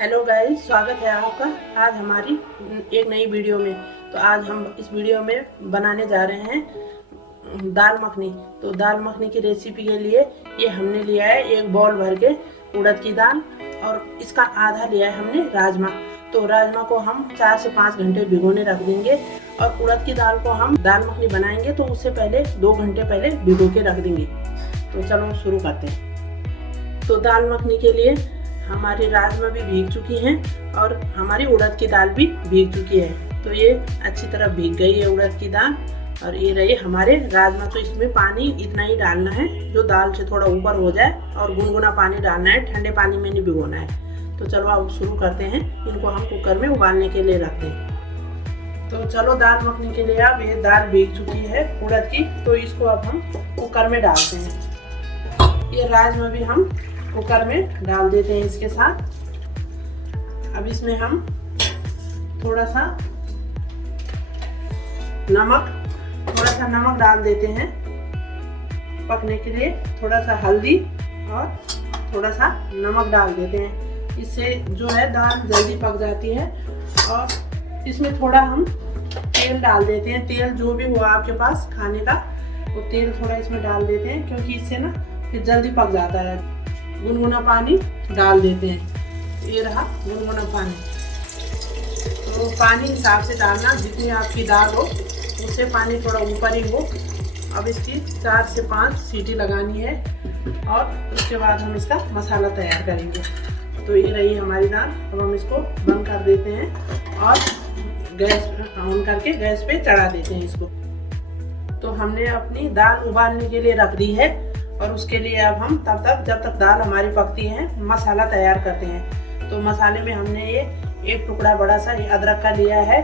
Hello guys, स्वागत है आपका आज हमारी एक नई वीडियो में। तो आज हम इस वीडियो में बनाने जा रहे हैं दाल मखनी। तो दाल मखनी की रेसिपी के लिए ये हमने लिया है एक बाउल भर के उड़द की दाल और इसका आधा लिया है हमने राजमा। तो राजमा को हम 4 से 5 घंटे भिगोने रख देंगे और उड़द की दाल को हम दाल मखनी बनाएंगे तो उससे पहले 2 घंटे पहले भिगो के रख देंगे। तो चलो शुरू करते हैं। तो दाल मखनी के लिए हमारी राजमा भी भीग चुकी हैं और हमारी उड़द की दाल भी भीग चुकी है। तो ये अच्छी तरह भीग गई है उड़द की दाल और ये रही हमारे राजमा। तो इसमें पानी इतना ही डालना है जो दाल से थोड़ा ऊपर हो जाए और गुनगुना पानी डालना है, ठंडे पानी में नहीं भिगोना है। तो चलो अब शुरू करते हैं। इनको हम कुकर में उबालने के लिए रखते हैं। तो चलो दाल मखनी के लिए अब ये दाल भीग चुकी है उड़द की, तो इसको अब हम कुकर में डालते हैं। ये राजमा भी हम कुकर में डाल देते हैं इसके साथ। अब इसमें हम थोड़ा सा नमक डाल देते हैं पकने के लिए, थोड़ा सा हल्दी और थोड़ा सा नमक डाल देते हैं। इससे जो है दाल जल्दी पक जाती है। और इसमें थोड़ा हम तेल डाल देते हैं, तेल जो भी हो आपके पास खाने का वो तेल थोड़ा इसमें डाल देते हैं, क्योंकि इससे ना फिर जल्दी पक जाता है। गुनगुना पानी डाल देते हैं। ये रहा गुनगुना पानी। तो पानी हिसाब से डालना, जितनी आपकी दाल हो उससे पानी थोड़ा ऊपर ही हो। अब इसकी 4 से 5 सीटी लगानी है और उसके बाद हम इसका मसाला तैयार करेंगे। तो ये रही हमारी दाल। अब हम इसको बंद कर देते हैं और गैस ऑन करके गैस पे चढ़ा देते हैं इसको। तो हमने अपनी दाल उबालने के लिए रख दी है और उसके लिए अब हम तब तक जब तक दाल हमारी पकती है मसाला तैयार करते हैं। तो मसाले में हमने ये एक टुकड़ा बड़ा सा ये अदरक का लिया है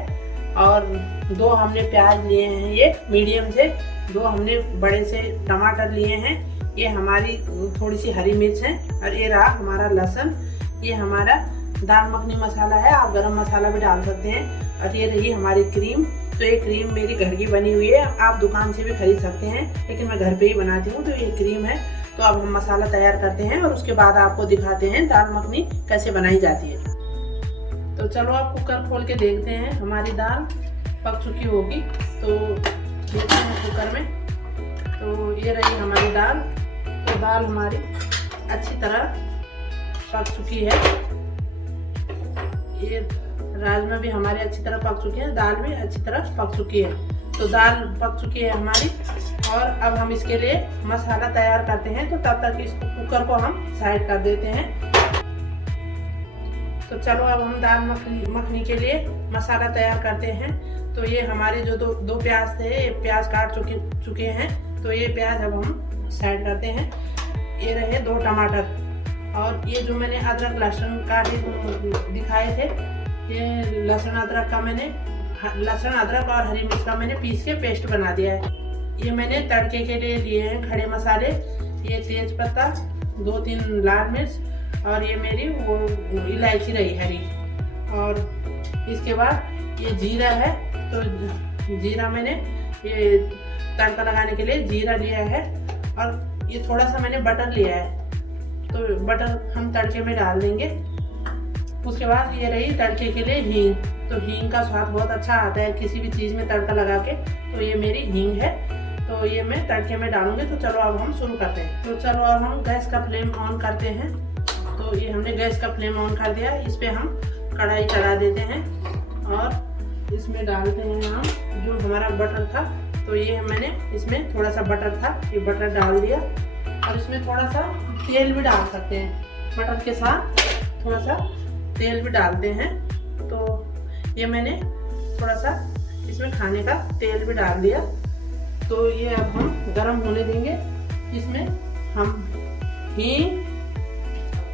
और 2 हमने प्याज लिए हैं ये मीडियम से, 2 हमने बड़े से टमाटर लिए हैं, ये हमारी थोड़ी सी हरी मिर्च है और ये रहा हमारा लहसुन। ये हमारा दाल मखनी मसाला है, आप गरम मसाला भी डाल सकते हैं। और ये रही हमारी क्रीम। तो ये क्रीम मेरी घर की बनी हुई है, आप दुकान से भी खरीद सकते हैं, लेकिन मैं घर पे ही बनाती हूँ। तो ये क्रीम है। तो अब हम मसाला तैयार करते हैं और उसके बाद आपको दिखाते हैं दाल मखनी कैसे बनाई जाती है। तो चलो आप कुकर खोल के देखते हैं, हमारी दाल पक चुकी होगी। तो देखते हैं कुकर में। तो ये रही हमारी दाल। तो दाल हमारी अच्छी तरह पक चुकी है। ये राजमा भी हमारे अच्छी तरह पक चुके हैं, दाल भी अच्छी तरह पक चुकी है। तो दाल पक चुकी है हमारी और अब हम इसके लिए मसाला तैयार करते हैं। तो तब तक इस कुकर को हम साइड कर देते हैं। तो चलो अब हम दाल मखनी के लिए मसाला तैयार करते हैं। तो ये हमारे जो दो प्याज थे, ये प्याज काट चुके हैं। तो ये प्याज अब हम साइड करते हैं। ये रहे 2 टमाटर और ये जो मैंने अदरक लहसुन काटे दिखाए थे, ये लहसुन अदरक और हरी मिर्च का मैंने पीस के पेस्ट बना दिया है। ये मैंने तड़के के लिए लिए हैं खड़े मसाले, ये तेज पत्ता, 2-3 लाल मिर्च और ये मेरी वो इलायची रही हरी। और इसके बाद ये जीरा है। तो जीरा मैंने ये तड़का लगाने के लिए जीरा लिया है और ये थोड़ा सा मैंने बटर लिया है। तो बटर हम तड़के में डाल देंगे। उसके बाद ये रही तड़के के लिए हींग। तो हींग का स्वाद बहुत अच्छा आता है किसी भी चीज़ में तड़का लगा के। तो ये मेरी हींग है, तो ये मैं तड़के में डालूंगी। तो चलो अब हम शुरू करते हैं। तो चलो अब हम गैस का फ्लेम ऑन करते हैं। तो ये हमने गैस का फ्लेम ऑन कर दिया। इस पर हम कढ़ाई चढ़ा देते हैं और इसमें डालते हैं हम जो हमारा बटर था। तो ये मैंने इसमें थोड़ा सा बटर था, ये बटर डाल दिया और इसमें थोड़ा सा तेल भी डाल सकते हैं। बटर के साथ थोड़ा सा तेल भी डालते हैं। तो ये मैंने थोड़ा सा इसमें खाने का तेल भी डाल दिया। तो ये अब हम गरम होने देंगे। इसमें हम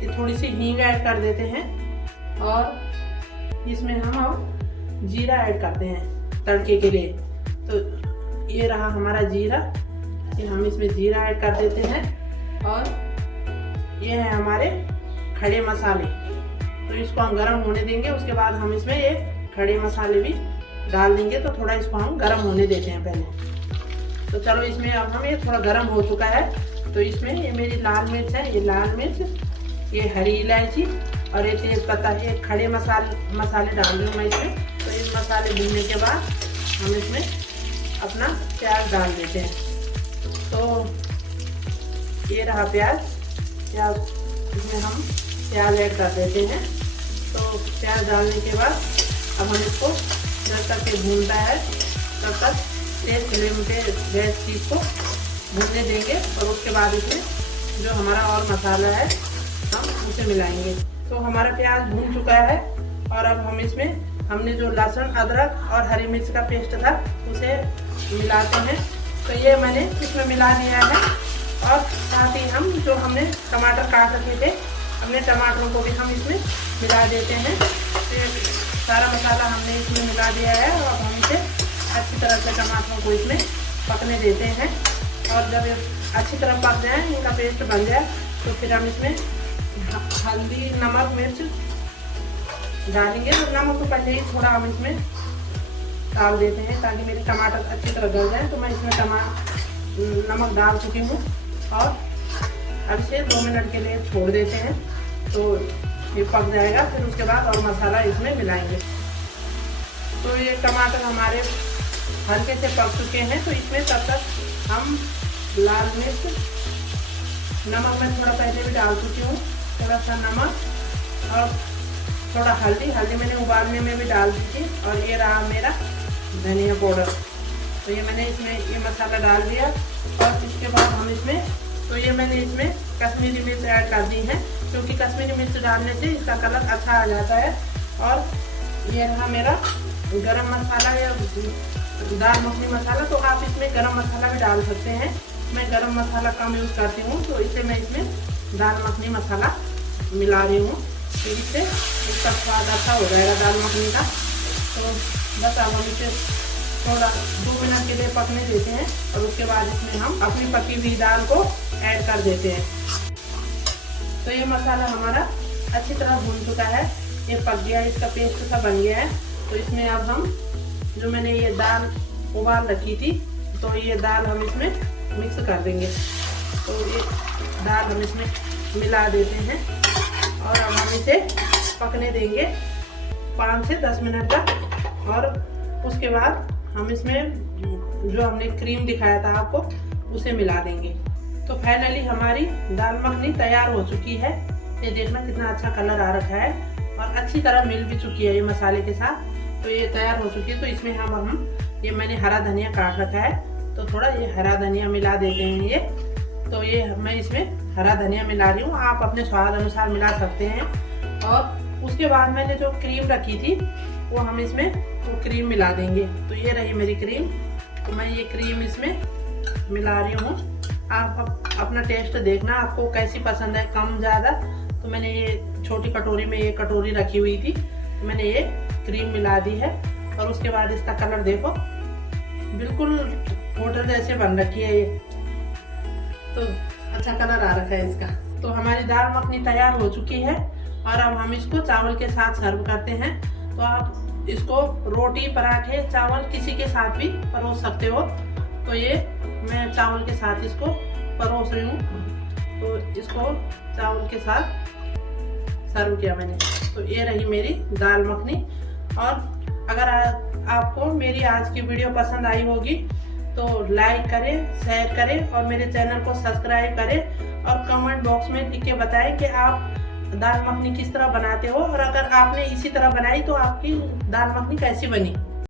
थोड़ी सी हींग ऐड कर देते हैं और इसमें हम अब जीरा ऐड करते हैं तड़के के लिए। तो ये रहा हमारा जीरा, ये हम इसमें जीरा ऐड कर देते हैं। और ये है हमारे खड़े मसाले। तो इसको हम गरम होने देंगे। उसके बाद हम इसमें ये खड़े मसाले भी डाल देंगे। तो थोड़ा इसको हम गरम होने देते हैं पहले। तो चलो इसमें अब हम ये थोड़ा गरम हो चुका है। तो इसमें ये मेरी लाल मिर्च है, ये लाल मिर्च, ये हरी इलायची और ये तेज पत्ता, ये खड़े मसाले डाल रही हूँ मैं इसमें। तो ये मसाले भूनने के बाद हम इसमें अपना प्याज डाल देते हैं। तो ये रहा प्याज इसमें हम प्याज ऐड कर देते हैं। तो प्याज डालने के बाद अब हम इसको जब तक ये भूनता है तब तक तेज फ्लेम पे गैस की इसको भूनने देंगे। और उसके बाद इसमें जो हमारा और मसाला है हम उसे मिलाएंगे। तो हमारा प्याज भून चुका है और अब हम इसमें हमने जो लहसुन, अदरक और हरी मिर्च का पेस्ट था उसे मिलाते हैं। तो ये मैंने इसमें मिला दिया है। और साथ ही हम जो हमने टमाटर काट रखे थे, हमने टमाटरों को भी हम इसमें मिला देते हैं। तो सारा मसाला हमने इसमें मिला दिया है और हम इसे अच्छी तरह से टमाटरों को इसमें पकने देते हैं। और जब ये अच्छी तरह पक जाए, इनका पेस्ट बन जाए, तो फिर हम इसमें हल्दी, नमक, मिर्च डालेंगे। तो नमक तो पहले ही थोड़ा हम इसमें डाल देते हैं ताकि मेरे टमाटर अच्छी तरह गल जाए। तो मैं इसमें नमक डाल चुकी हूँ और अब इसे 2 मिनट के लिए छोड़ देते हैं। तो ये पक जाएगा, फिर उसके बाद और मसाला इसमें मिलाएंगे। तो ये टमाटर हमारे हल्के से पक चुके हैं। तो इसमें तब तक हम लाल मिर्च, नमक मैं थोड़ा पहले भी डाल चुकी हूँ, थोड़ा सा नमक और थोड़ा हल्दी मैंने उबालने में भी डाल दी थी। और ये रहा मेरा धनिया पाउडर। तो ये मैंने इसमें ये मसाला डाल दिया। और इसके बाद हम इसमें, तो ये मैंने इसमें कश्मीरी मिर्च ऐड कर दी है, क्योंकि कश्मीरी मिर्च डालने से इसका कलर अच्छा आ जाता है। और ये रहा मेरा गरम मसाला या दाल मखनी मसाला। तो आप इसमें गरम मसाला भी डाल सकते हैं। मैं गरम मसाला कम यूज़ करती हूँ, तो इसे मैं इसमें दाल मखनी मसाला मिला रही हूँ। फिर इससे इसका स्वाद अच्छा हो जाएगा दाल मखनी का। तो बस अब हम इसे थोड़ा 2 मिनट के लिए पकने देते हैं और उसके बाद इसमें हम अपनी पकी हुई दाल को ऐड कर देते हैं। तो ये मसाला हमारा अच्छी तरह भून चुका है, ये पक गया, इसका पेस्ट सा बन गया है। तो इसमें अब हम जो मैंने ये दाल उबाल रखी थी, तो ये दाल हम इसमें मिक्स कर देंगे। तो ये दाल हम इसमें मिला देते हैं और अब हम इसे पकने देंगे 5 से 10 मिनट तक। और उसके बाद हम इसमें जो हमने क्रीम दिखाया था आपको उसे मिला देंगे। तो फाइनली हमारी दाल मखनी तैयार हो चुकी है। ये देखना कितना अच्छा कलर आ रखा है और अच्छी तरह मिल भी चुकी है ये मसाले के साथ। तो ये तैयार हो चुकी है। तो इसमें हम ये मैंने हरा धनिया काट रखा है, तो थोड़ा ये हरा धनिया मिला देते हैं ये। तो ये मैं इसमें हरा धनिया मिला रही हूँ, आप अपने स्वाद अनुसार मिला सकते हैं। और उसके बाद मैंने जो क्रीम रखी थी वो हम इसमें वो क्रीम मिला देंगे। तो ये रही मेरी क्रीम। तो मैं ये क्रीम इसमें मिला रही हूँ। आप अपना टेस्ट देखना आपको कैसी पसंद है, कम ज़्यादा। तो मैंने ये छोटी कटोरी में ये कटोरी रखी हुई थी, तो मैंने ये क्रीम मिला दी है। और उसके बाद इसका कलर देखो, बिल्कुल होटल जैसे बन रखी है ये। तो अच्छा कलर आ रखा है इसका। तो हमारी दाल मखनी तैयार हो चुकी है और अब हम इसको चावल के साथ सर्व करते हैं। तो आप इसको रोटी, पराठे, चावल किसी के साथ भी परोस सकते हो। तो ये मैं चावल के साथ इसको परोस रही हूँ। तो इसको चावल के साथ सर्व किया मैंने। तो ये रही मेरी दाल मखनी। और अगर आपको मेरी आज की वीडियो पसंद आई होगी तो लाइक करें, शेयर करें और मेरे चैनल को सब्सक्राइब करें। और कमेंट बॉक्स में लिख के बताएं कि आप दाल मखनी किस तरह बनाते हो और अगर आपने इसी तरह बनाई तो आपकी दाल मखनी कैसी बनी।